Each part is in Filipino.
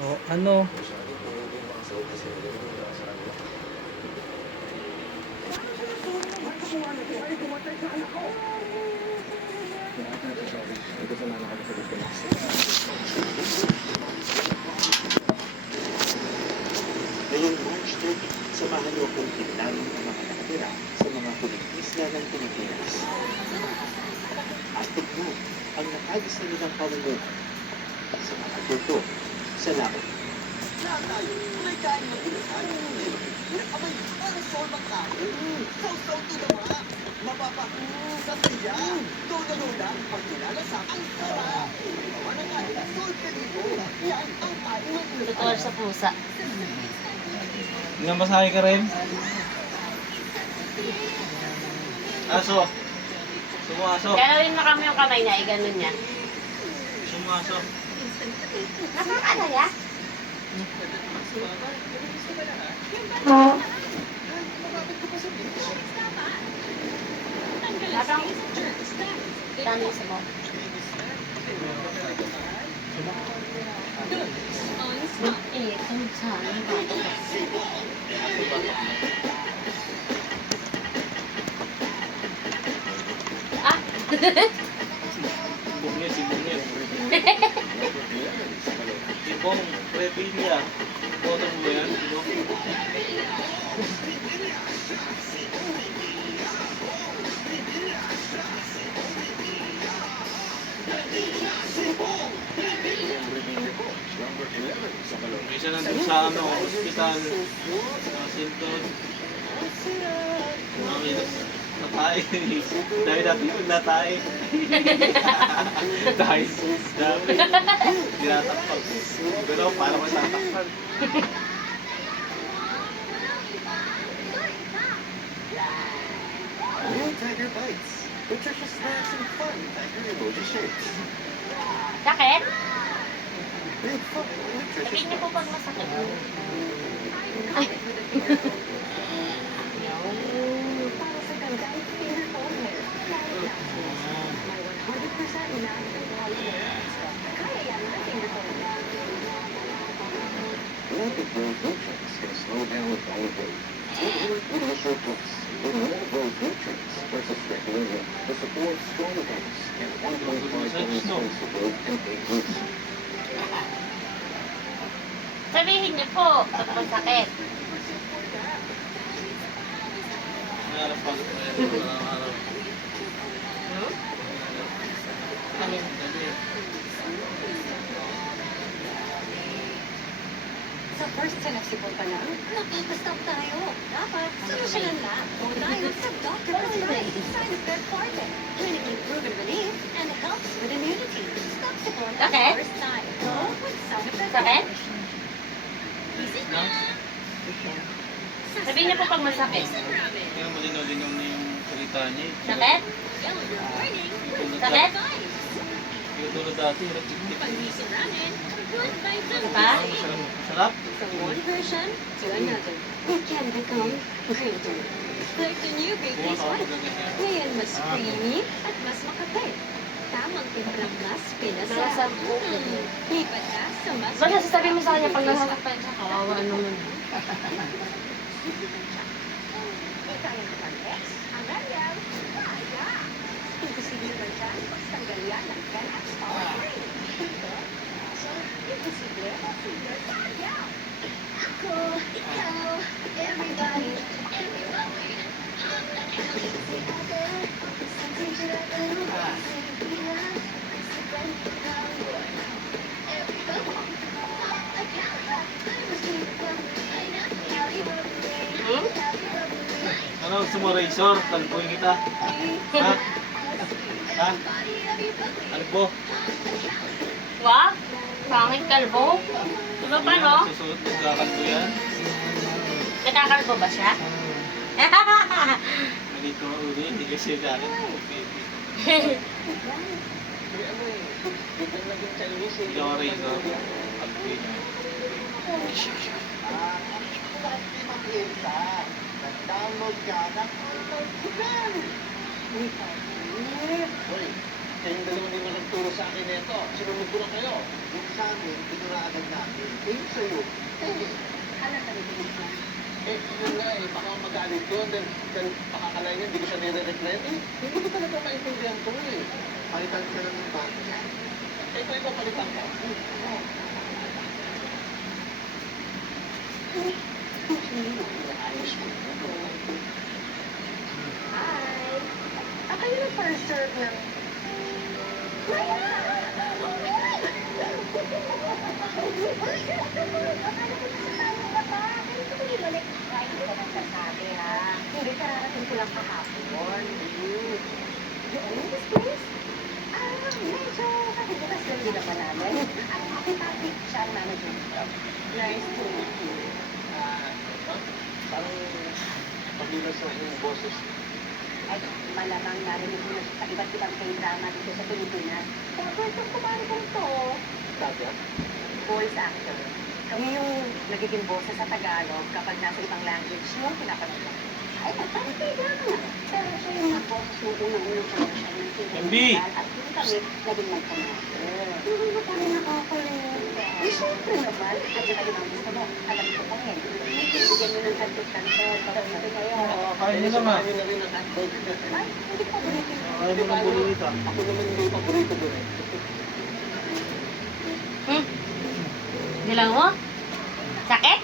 O ano? Ngayong March 30, samahan niyo akong tingnan ang mga nakatira sa mga huling isla ng Pilipinas. At tignan ang nakagis na nilang pamumuhay sa mga kulto. Salamat. Lahat tayo, may kain ng bulasan. Abay, parang sol ng kain. Sausaw to naman. Mapapa, sa siya. Lola-lola, pag nilalasap, ang sarap. Gawa ng kain na sol kalibo. Yan ang kain ng bulasan. Tutuwal sa pusa. Namasahe ka rin? Aso. Sumaso. Galawin mo kami yung kamay na, ganun niya. Sumaso. Nakakala ya? Lapang dami sa mo. Itong sana ah! Sibungnya. Sibong, Revilla. Foto mo yan? Isa nandun sa hospital. Sinton. Natay. Dahil natin yung natay. Dahil dami. Tinatakpan. Pero para matatakpan. New Tiger Bites. Nutritious snacks and fun Tiger emoji shapes. Sakit? Big fun, nutritious Sabihin niyo po pag masakit. Ay. Para sa ganda at finger foam hair. May 100% natural polymer. Kaya yan ang finger foam. Rapid growth nutrients can slow down metabolic rate. Initial plus. With growth nutrients versus regular milk to support stronger bones and 1.5 times faster growth and big roots. Sabihin niyo po pag masakit. Nalapag ko yan. Araw. Alin? Sa first synapsipol pa lang, napapastop tayo. Dapat, solusyonan na. O tayo sa Dr. Prescribe. Sign of good forte. Clinically proven relief and helps with immunity. Stopsipol at Sakit? first time. Go with sign of good Sakit? Easy No? Sabihin niyo po pag masakit. Kaya malinaw-linaw na yung salita niya. Sakit? Sakit? Yung tulad dati, hirap tiktik. Pa? Sarap? From one person to another, it can become greater. Like the new bakery Bukas ako spice. ganyan. Ngayon mas creamy at mas makapal. Tamang timplang mas pinasa. Nasampu. Lipat na sa mas... Ba't nasasabi mo sa kanya pag nasasaktan siya? Kawawa naman. Imposible ba dyan? Magtanggal yan ng Ganax Power Cream. Imposible? Kaya! Ako, ikaw, everybody, everyone. Hmm? Ano, gusto mo razor? Talboy kita. Ha? Ha? Albo? Wag? Pangit kalbo? Diba pa, no? Susunod, magkakalbo yan. Nakakalbo ba siya? Nalito ang uli, hindi kasi galing. Hindi ako razor. Alboy niya. Nag-download ka ng Android Super. Uy, Kayong dalawa din na nagturo sa akin nito. Sinunod ko na kayo. Yung sa amin, pinuraagad namin. Eh, yung sa'yo, Ano talaga yun? yun nga eh, baka magalit yun. Then pakakalain yun, hindi ko siya nire-reply. Hindi ko talaga maintindihan ko eh. Palitan ka lang ng bago yan. Ito, ikaw palitan ka. Ayos mo. Hi! Ako yung nag-first serve ng... Hindi, kararating ko lang kahapon. Yung this place? Medyo kakibukas lang din naman namin. Si Patrick, siya ang manager. Nice to meet you. Parang pag-iwas na yung boses. Ay, malamang narinig mo na siya sa iba't ibang K-drama dito sa Pilipinas. Tapos, itong kumari ko ito, Dati ah. voice actor. Kami yung nagiging boses sa Tagalog kapag nasa ibang language yung pinapanood ko. Ay, parang K-drama na. Pero siya yung nag-boses yung unang-unang commercial ng MB! At hindi kami naging mag-commercial. Hindi mo kami nakakalimutan. Eh, syempre naman. At saka ibang gusto mo, alam ko pa rin. Bigyan mo ng kantot-kantot. Paborito kayo. Kain nyo lang, ha? Kami na rin ang hotdog. Ay, hindi pa paborito mo. Ayaw mo ng bulita. Ako naman yung paborito doon eh. Dilang mo? Sakit?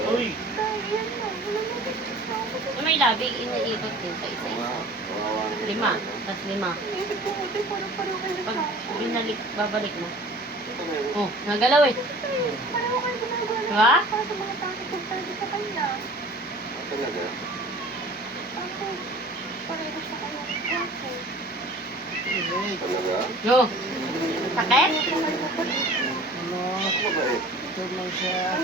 Uy! May labi, iniikot din sa isa-isa. 5. Tapos 5. Pag binalik, babalik mo. Ito meron. Oh, nagalaw eh. Diba? Talaga? Talaga? Yo. Sakit? Mabait. Lang siya.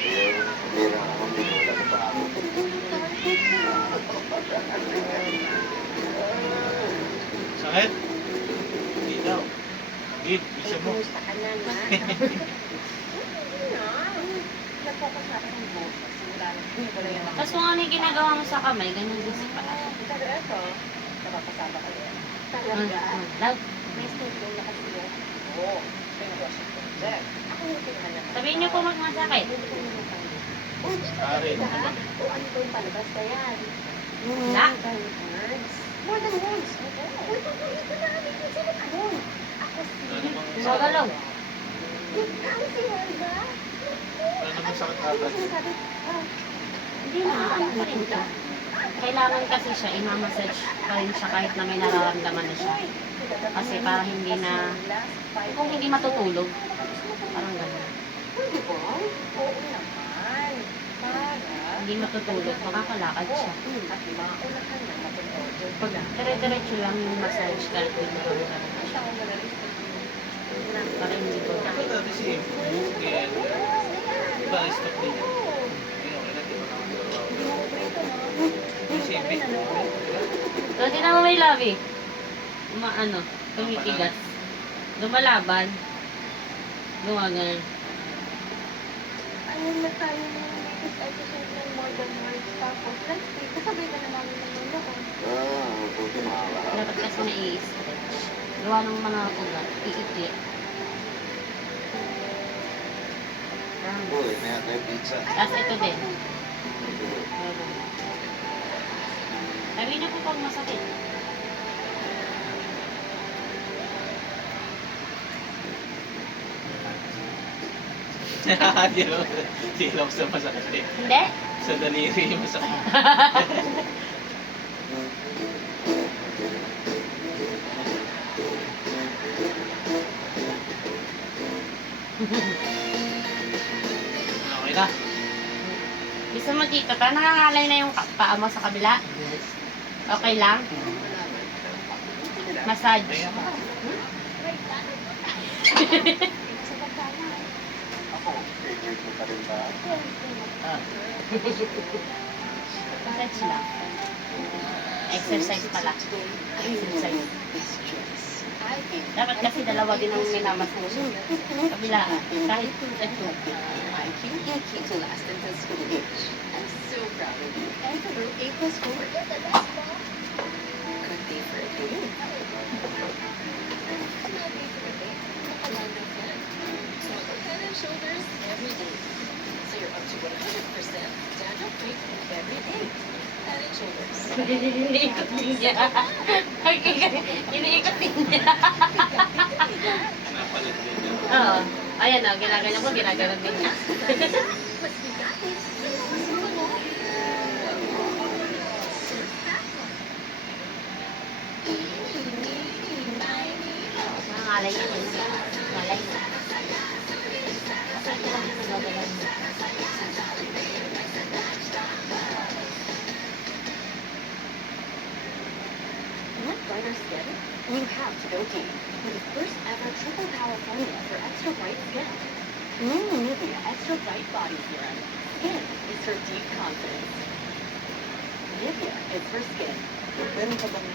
Hindi na ako, hindi ko wala na pa ako. Sakit? Hindi daw. Hindi, bisa mo. Kumusta ka na, ma? Nag-focus na ako ng boses. Wala na. Wala yung mga... Tapos kung ano yung ginagawa mo sa kamay, ganyan din sa paa. Pero ito, napapasama ka rin. Ah, Talaga. Love, May studio na kasi yun. Oo. Ako yung pinanap. sabihin niyo po magmasakit. Uy, di ba Pare. talaga? O ano ko yung palabas na yan? Na? Words. More than words. Uy, paborito namin yung sila kanon. Ako si... Wala namang Magalaw. Ikaw si Helga? Wala namang sakit ata. Sinasabi, Hindi na, ano pa rin siya. Kailangan kasi siya, imamassage pa rin siya kahit na may nararamdaman na siya. Kasi para hindi na, kung hindi matutulog, parang gano'n. Pwede ba? Oo naman. Para... Hindi matutulog, makakalakad siya. At maulakan na matutulog. Pag dire-diretso lang yung massage kahit may nararamdaman na siya. Para hindi ko na. Ito dati si Move and iba na stop din yan. Ayun, okay na, di ba naman si Move. So, tinan mo may labi. Tumikigas. Lumalaban. Gumagan. Ayun na tayo ng latest episode ng More Than Words. Tapos, let's see, kasabay ka na namin ng noon. Buti makakahap. Dapat kasi nai-stretch. Gawa ng mga ugat. Iikli. Uy, may atay pizza. Tapos ito din. Sabi niyo po pag masakit. Di lang sa masakit. Hindi? Sa daliri yung masakit. Okay na. Gusto mo dito, parang nangangalay na yung paa mo sa kabila. Okay lang? Massage. Ako, favorite mo pa rin ba? Massage lang. Exercise pala. Exercise. Dapat kasi dalawa din ang minamassage. Kabila, kahit ito. IQ EQ to last until school age. I'm so proud of you. And a little A+ score. Good day for a day. Head and shoulders every day. So you're up to 100% dandruff-free every day. Head and shoulders. Iniikot din niya. Iniikot din niya. Napalit din yun. Oo. Ayan o, ginaganon ko, ginaganon din niya. Mas bigatin. Mas mo. Mga ngalay niya. Ngalay niya. Kasi ito lang yung nagdadala niya. Want brighter skin? You have to go deep with the first ever triple power formula for extra bright skin. New Nivea Extra Bright Body Serum. Skin is for deep confidence. Nivea is for skin. Meron ka bang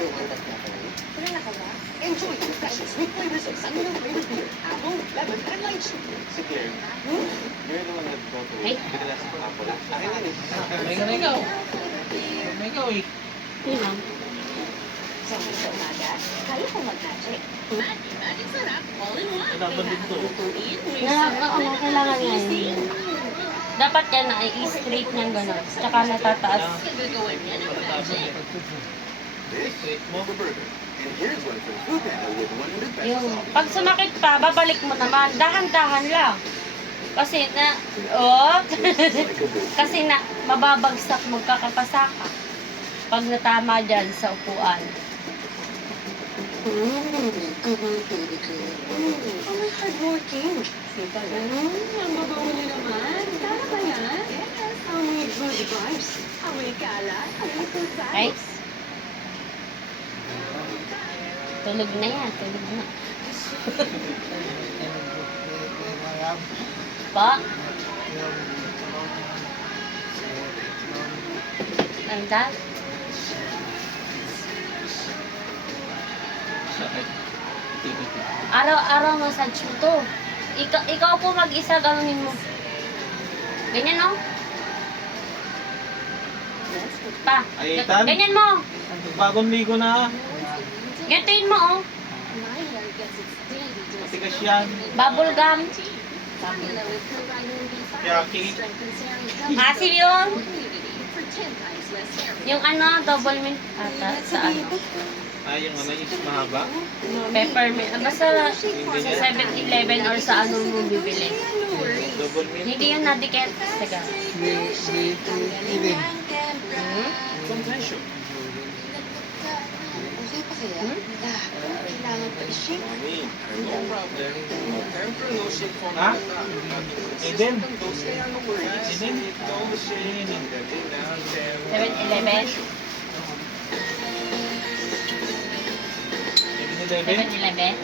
favorite na kayo? Wala ka ba? Enjoy the refreshing sweet flavors of Sanyo flavored beer, apple, lemon, and lychee. Si Claire, you're the one that go to Hey. Pinas ng Apple. Akin yan eh. May nga ikaw. May ikaw eh. Yun lang. Sa umaga, kaya kong mag-magic. Magic sarap, all in one. Dapat dito. Oo, kailangan yan. Dapat yan na i-straight ng gano'n. Tsaka natataas. Gagawin yan ang magic. This Straight mo. is the burger. And here's one for Food Panda with 100 pesos Yung, off. pag sumakit pa, babalik mo naman. Dahan-dahan lang. Kasi na, oh, kasi na, mababagsak, magkakapasa ka. Pag natama dyan sa upuan. Oh, my hardworking. Sita ganun. Ang babaw niyo naman. Kala ba yan? Yes. Amoy good vibes. Amoy kalat. Amoy good Ay. vibes. Tulog na yan, tulog na. Pa? Anda? Sakit. Titi. Araw-araw massage mo to. Ikaw po mag-isa, ganunin mo. Ganyan, no? Pa, Ay, Ethan. ganyan mo. Bagong ligo na. Gantuin mo, oh. My hair gets its daily dose Matigas yan. Bubble gum. formula with vitamin B5. Yaki. Strengthens hair and helps Asim yun. immunity for 10 times less hair. Yung ano, double mint ata sa ano. Ay, yung ano, yung mahaba. Peppermint. Basta sa 7-Eleven or sa ano mo bibili. Double mint. Hindi yun nadikit. Teka. Confession. Okay pa kaya? Kailangan pa i-shake. Mami, no problem. Temper no shake for ha? Eden. Eden. 7-Eleven. 7-Eleven. 7-Eleven.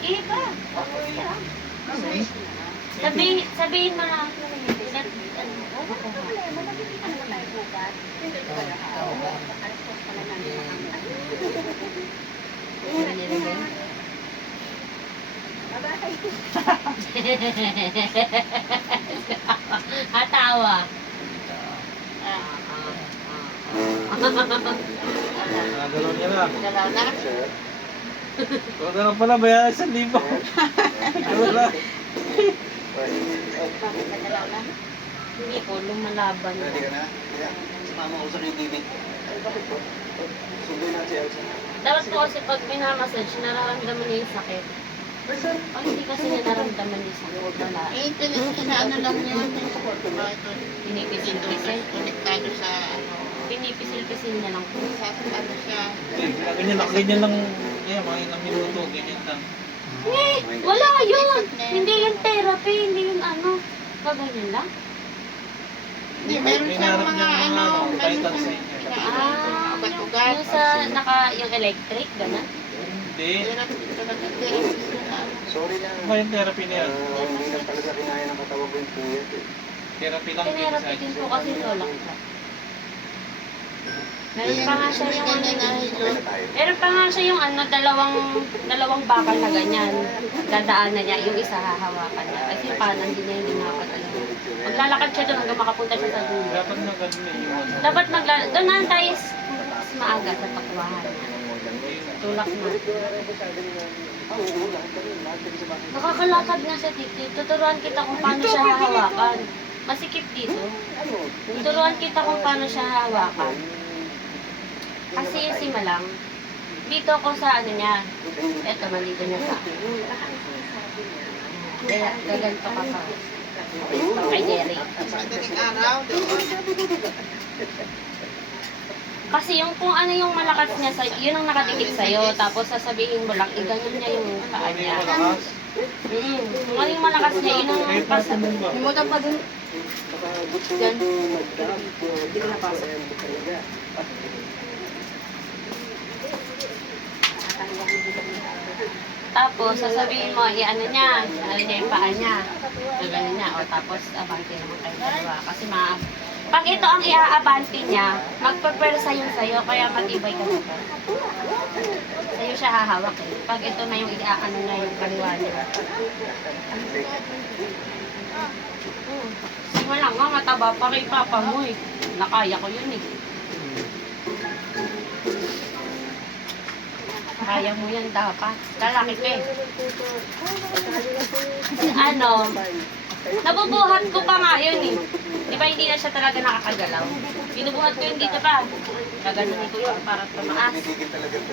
Iba. Sabihin mo na. Atawa. Nagalaw niya na. Galaw na. Kung gano'n pala, bayaran 1,000. Galaw na. Bakit nagalaw na? Hindi ko, lumalaban. Ready ka na? Kaya, sumama ko sa kay David. Sunduin natin si Elsa. Dapat po kasi pag minamassage, nararamdaman niya yung sakit. Pag hindi kasi niya naramdaman yung sakit, wala. Eh, ano lang yun. Pinipisil-pisil. Konektado sa, ano, Pinipisil-pisil niya lang po. sa ano siya. Ganyan lang. Yeah, mga ilang minuto, ganyan lang. Eh, wala yun! Hindi yun therapy, hindi yun ano. Kaganyan lang. Hindi, meron May siyang narap mga, niyang ano, mga meron vital siyang sign. Ah, ugat-ugat. yung sa yung electric, gano'n. Hindi. Therapy, talaga therapy siya. Sorry na. Ano ba yung therapy niya? Hindi lang talaga kinaya ng katawan ko yung puyat eh. Therapy lang. Tinerapi din po kasi tulak ko. Meron pa nga siya yung Ganyan na hilot. meron pa nga siya yung dalawang bakal na ganyan. Dadaanan niya, yung isa hahawakan niya. Kasi yung kanan din niya hindi nakakagalaw. Maglalakad siya doon hanggang makapunta siya sa dulo. Dapat na ganun na yung ano. Dapat doon na tayo mas maaga sa pakuwahan niya. Tulak na. Nakakalakad na siya dito. Tuturuan kita kung paano siya hahawakan. Masikip dito. Tuturuan kita kung paano siya hahawakan. Kasi yung simalang, dito ako sa ano niya. Eto, nandito niya sa akin. Kaya, gaganto ka pa. Kay Jerry. Madaling araw, doon. Kasi yung kung ano yung malakas niya, yun ang nakadikit sa'yo. Tapos sasabihin mo lang, ganyan niya yung paa Ano niya. yung malakas? Kung ano yung malakas niya, yun ang pasa. Limutan pa dun. Yan. Hindi ko napasok. Tapos sasabihin mo, ano niya yung paa niya. Gaganin niya. O tapos, abante naman kayo dalawa. Kasi pag ito ang iaabante niya, magpapersa yun sa'yo, kaya matibay ka dito. Sa'yo siya hahawak eh. Pag ito na yung iaano niya, yung kaliwa niya. Simula nga, mataba pa kay papa mo eh. Nakaya ko yun eh. Kaya mo yan dapat. Lalaki ka eh. Ano, nabubuhat ko pa nga yun eh. Di ba hindi na siya talaga nakakagalaw? Binubuhat ko yun dito pa. Gaganunin ko yun para tumaas.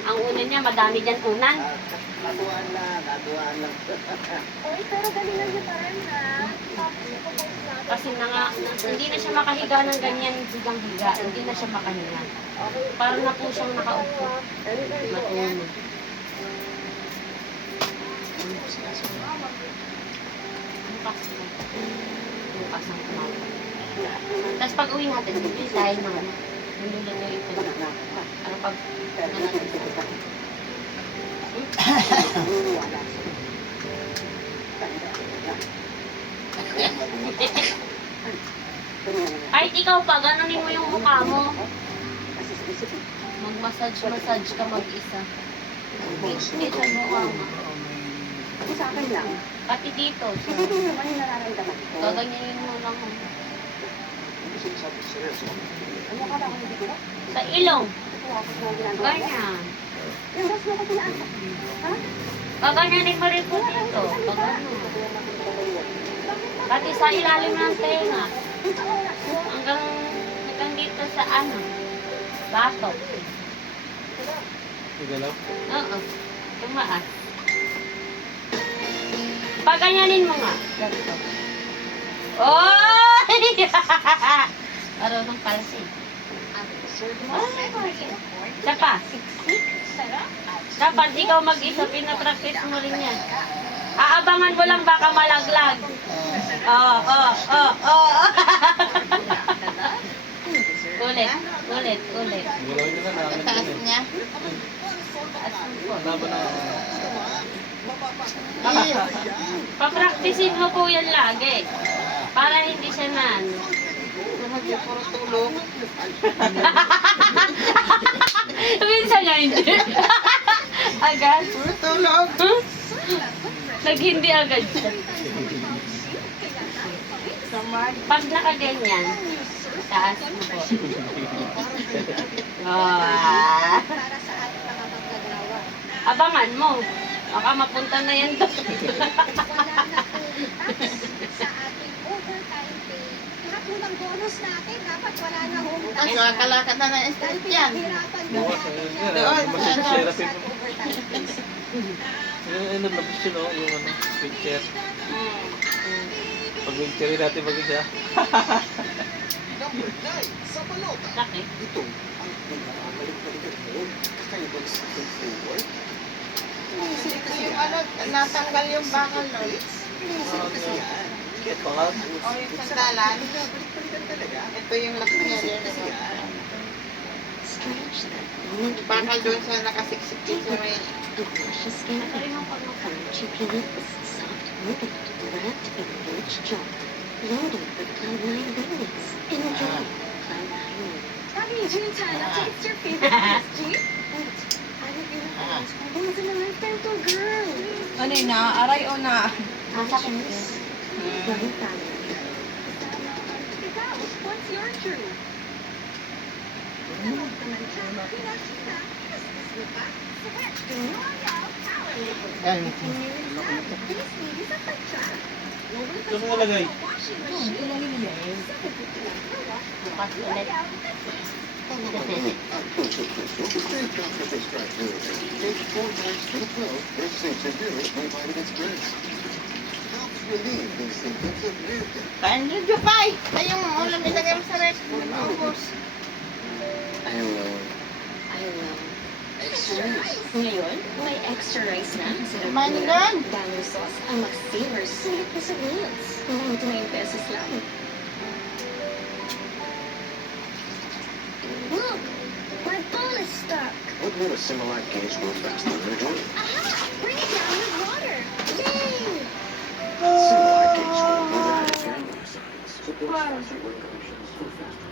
Ang unan niya, madami dyan unan. Natuwaan lang. Uy, pero galingan niyo pa rin ha. Kasi hindi na siya makahiga ng ganyan higang higa. Hindi na siya makahinga. Parang na po siyang nakaupo. Matulog. Bukas ang kumain. Tapos pag uwi natin, bibili tayo ng niluluto ito. Ano pag kahit ikaw pa, ganunin mo yung mukha mo. Mag-massage ka mag-isa. Dito sa mukha mo. Kasi sa akin lang. Pati dito. Kasi hindi naman yung nararamdaman ko. Gaganyanin mo lang. Ano ka ba ako hindi ko? Sa ilong. Ito ako sa mga ginagawa ko. Ganyan. Yung gas mo ko pinaasa. Ha? Gaganyanin mo rin po dito. Pagano. Pati sa ilalim ng tenga. Hanggang dito sa ano. Batok. Igalaw? Oo. Tumaas. Paganyanin mo nga. Ganito. Oh! Marunong pala siya. Isa pa. Dapat ikaw mag-isa, pinapractice mo rin yan. Aabangan mo lang baka malaglag. Oh. Ulit. Igalawin nyo na namin Taas yun eh. niya. Laban na. Papraktisin mo po yan lagi. Para hindi siya na ano. Sunod yung puro tulog. Minsan nga hindi. Agad. Puro tulog. Nag-hindi agad siya. Pag nakaganyan, taas mo po. Oh. Para sa ating mga manggagawa. Abangan mo. Baka mapunta na yan doon. Wala na pong tax sa ating overtime pay. Lahat po ng bonus natin, dapat wala na home tax. Ay, kalakad na ng street yan. Hirapan na Bukas natin ayun na yan. Doon, Mas sa serapin mo. overtime pay. Yung ano, labis yun o. Yung ano, wheelchair. Pag wheelchair natin mag-isa. Number 9 sa balota. Sakit. Ito ang pinakabalik-balikan mo. Kakaibang second floor. Yung ano, natanggal yung bakal nun. Kasi yan. Kaya pangal. O yung sandalan. Balik-balikan talaga. Ito yung lock niya rin. Kasi yan. Bakal doon sa nakasiksik dito may Masari mo pag Juntana, taste your favorite pastry. Wait, I have uniforms. Once in a lifetime to a girl. Ano yun na? Aray o na? Nasa akin yun. Juntana. Ikaw, what's your true? Ito mo nalagay. Bukas ulit. Kain nyo, Jupay! Ay, yung ulam ilagay mo sa rest. Maubos. I will. Extra rice. Ngayon, may extra rice na. Kumain na doon. Dano sauce ang mag-savor sulit na sa meals. 99 pesos lang. Look! My phone is stuck. What made a Similac gauge go faster than a joint? Aha! Bring it down with water. Yay! Similac gauge will move it at a fair signs. Support faster work conditions so faster.